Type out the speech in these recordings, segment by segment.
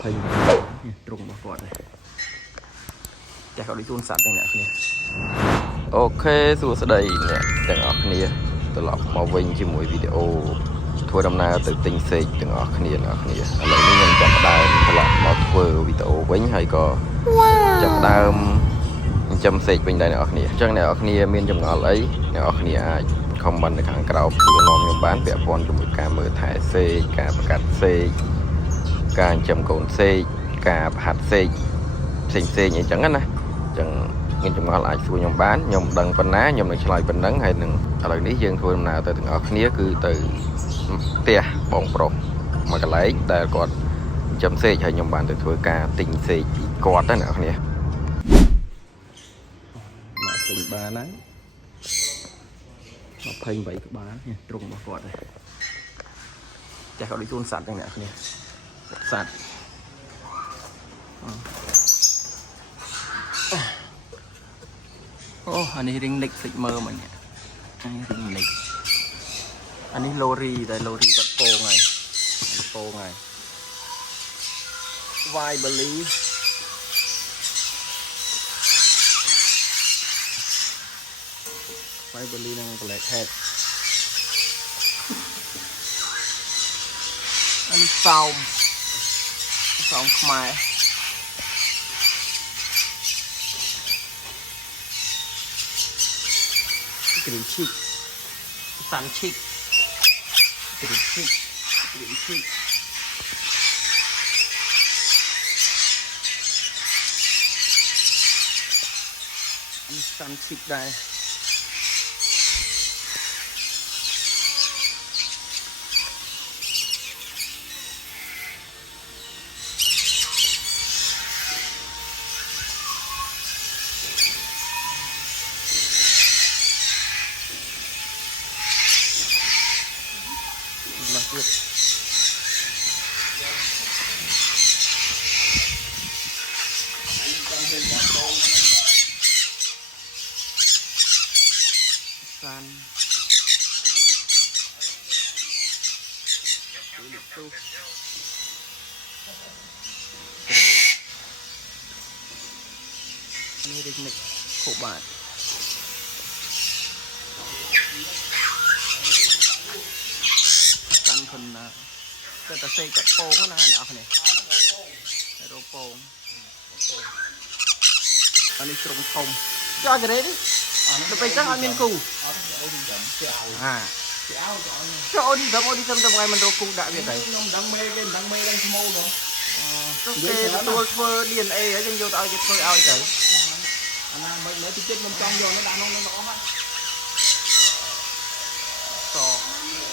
20ត្រង់របស់គាត់ចាស់គាត់ដូចជូនសัตว์ទាំងអ្នកគ្នាអូខេសួស្តីអ្នកទាំងអស់គ្នាត្រឡប់មកវិញជាមួយវីដេអូធ្វើដំណើរទៅទិញសេកទាំងអស់គ្នាឥឡូវនេះខ្ញុំចាប់ផ្ដើមត្រឡប់មកធ្វើវីដេអូវិញហើយក៏ចាប់ផ្ដើមចិញ្ចឹមសេកវិញដែរអ្នកនរគ្នាអញ្ចឹងអ្នកនរគ្នាមានចម្ងល់អីអ្នកនរគ្នាអាចខមមិននៅខាងក្រោមសួរនាំខ្ញុំបានពាក់ព័ន្ធជាមួយការមើលថែសេកការបង្កាត់សេកការចិញ្ចឹមកូនសេកការប្រហាត់សេកផ្សេងអីចឹងណាអញ្ចឹងមានចម្ងល់អាចសួរខ្ញុំបានខ្ញុំដឹងប៉ុណ្ណាខ្ញុំនឹងឆ្លើយប៉ុណ្ណឹងហើយនឹងឥឡូវនេះយើងធ្វើដំណើរទៅទាំងអស់គ្នាគឺទៅផ្ទះបងប្រុសមួយកន្លែងដែលគាត់ចិញ្ចឹមសេកហើយខ្ញុំបានទៅធ្វើការទិញសេកពីគាត់ណាអ្នកនរគ្នាមកទិញបានហើយ28ក្បាលនេះត្រង់របស់គាត់ហើយចាស់គាត់ដូចជូនសัตว์ទាំងអ្នកគ្នាសัตว์អូអានេះរីងនិចភ្លេចមើលមិញអានេះរីងនិចអានេះឡូរីតែឡូរីគាត់ពងហើយវាយបលីនឹង Black Head អានេះសោមខ្មែរក្រីឈិកសាន់ឈិកក្រីឈិកនេះសាន់ឈិកដែរទៀតសាននេះរីកនិចខូបាទคนแต่เสกกับโป่งนะเนี่ยเอาคนนี้โรโป่งอันนี้ตรงตมcho cái đấy đi nó phải chắc ăn miên cù cho đi thăm ngày mình rô cù đã biết đấy đăng mê đang mô rồi ok tôi phơ điền e ở trên vô tao chơi phơ ao trời anh em mới thì chết bên trong vô nó đang nó hết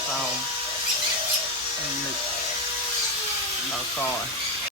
sao đào co